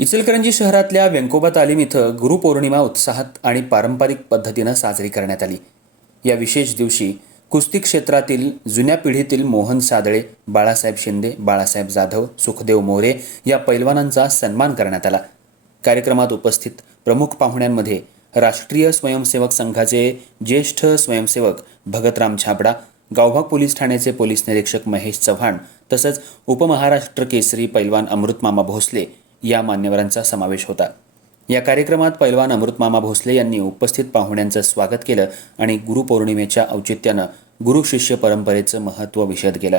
इचलकरंजी शहरातल्या व्यंकोबा तालीम इथं गुरुपौर्णिमा उत्साहात आणि पारंपरिक पद्धतीनं साजरी करण्यात आली. या विशेष दिवशी कुस्ती क्षेत्रातील जुन्या पिढीतील मोहन सादळे बाळासाहेब शिंदे बाळासाहेब जाधव सुखदेव मोरे या पैलवानांचा सन्मान करण्यात आला. कार्यक्रमात उपस्थित प्रमुख पाहुण्यांमध्ये राष्ट्रीय स्वयंसेवक संघाचे ज्येष्ठ स्वयंसेवक भगतराम छाबडा गावभाग पोलीस ठाण्याचे पोलीस निरीक्षक महेश चव्हाण तसंच उपमहाराष्ट्र केसरी पैलवान अमृतमामा भोसले या मान्यवरांचा समावेश होता. या कार्यक्रमात पैलवान अमृतमामा भोसले यांनी उपस्थित पाहुण्यांचं स्वागत केलं आणि गुरुपौर्णिमेच्या औचित्यानं गुरु शिष्य परंपरेचं महत्त्व विशद केलं.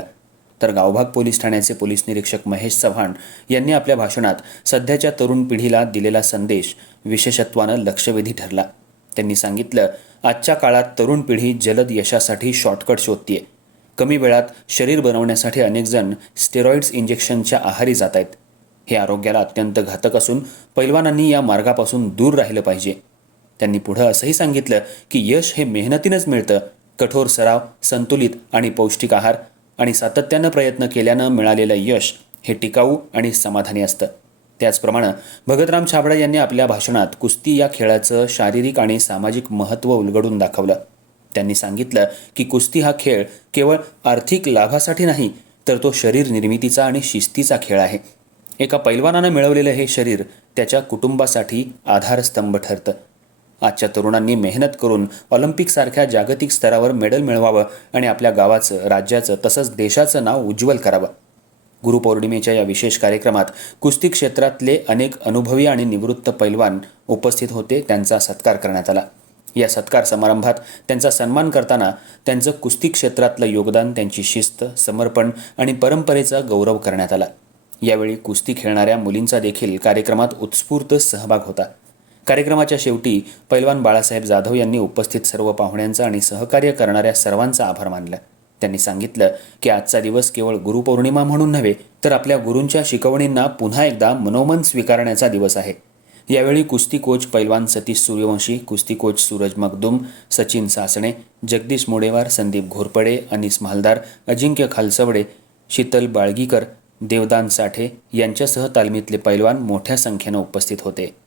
तर गावभाग पोलीस ठाण्याचे पोलीस निरीक्षक महेश चव्हाण यांनी आपल्या भाषणात सध्याच्या तरुण पिढीला दिलेला संदेश विशेषत्वानं लक्षवेधी ठरला. त्यांनी सांगितलं आजच्या काळात तरुण पिढी जलद यशासाठी शॉर्टकट शोधतीये. कमी वेळात शरीर बनवण्यासाठी अनेकजण स्टेरॉईड्स स्टेरॉइड्स इंजेक्शनच्या आहारी जात आहेत हे आरोग्याला अत्यंत घातक असून पैलवानांनी या मार्गापासून दूर राहिलं पाहिजे. त्यांनी पुढं असंही सांगितलं की यश हे मेहनतीनंच मिळतं. कठोर सराव संतुलित आणि पौष्टिक आहार आणि सातत्यानं प्रयत्न केल्यानं मिळालेलं यश हे टिकाऊ आणि समाधानी असतं. त्याचप्रमाणे भगतराम छाबडा यांनी आपल्या भाषणात कुस्ती या खेळाचं शारीरिक आणि सामाजिक महत्त्व उलगडून दाखवलं. त्यांनी सांगितलं की कुस्ती हा खेळ केवळ आर्थिक लाभासाठी नाही तर तो शरीर निर्मितीचा आणि शिस्तीचा खेळ आहे. एका पैलवानानं मिळवलेलं हे शरीर त्याच्या कुटुंबासाठी आधारस्तंभ ठरतं. आजच्या तरुणांनी मेहनत करून ऑलिम्पिकसारख्या जागतिक स्तरावर मेडल मिळवावं आणि आपल्या गावाचं राज्याचं तसंच देशाचं नाव उज्ज्वल करावं. गुरुपौर्णिमेच्या या विशेष कार्यक्रमात कुस्ती क्षेत्रातले अनेक अनुभवी आणि निवृत्त पैलवान उपस्थित होते त्यांचा सत्कार करण्यात आला. या सत्कार समारंभात त्यांचा सन्मान करताना त्यांचं कुस्ती क्षेत्रातलं योगदान त्यांची शिस्त समर्पण आणि परंपरेचा गौरव करण्यात आला. यावेळी कुस्ती खेळणाऱ्या मुलींचा देखील कार्यक्रमात उत्स्फूर्त सहभाग होता. कार्यक्रमाच्या शेवटी पैलवान बाळासाहेब जाधव यांनी उपस्थित सर्व पाहुण्यांचा आणि सहकार्य करणाऱ्या सर्वांचा आभार मानला. त्यांनी सांगितलं की आजचा दिवस केवळ गुरुपौर्णिमा म्हणून नव्हे तर आपल्या गुरूंच्या शिकवणींना पुन्हा एकदा मनोमन स्वीकारण्याचा दिवस आहे. यावेळी कुस्ती कोच पैलवान सतीश सूर्यवंशी कुस्ती कोच सूरज मगदुम सचिन सासणे जगदीश मोडेवार संदीप घोरपडे अनिस महालदार अजिंक्य खालसवडे शीतल बाळगीकर देवदान साठे यांच्यासह तालमीतले पैलवान मोठ्या संख्येनं उपस्थित होते.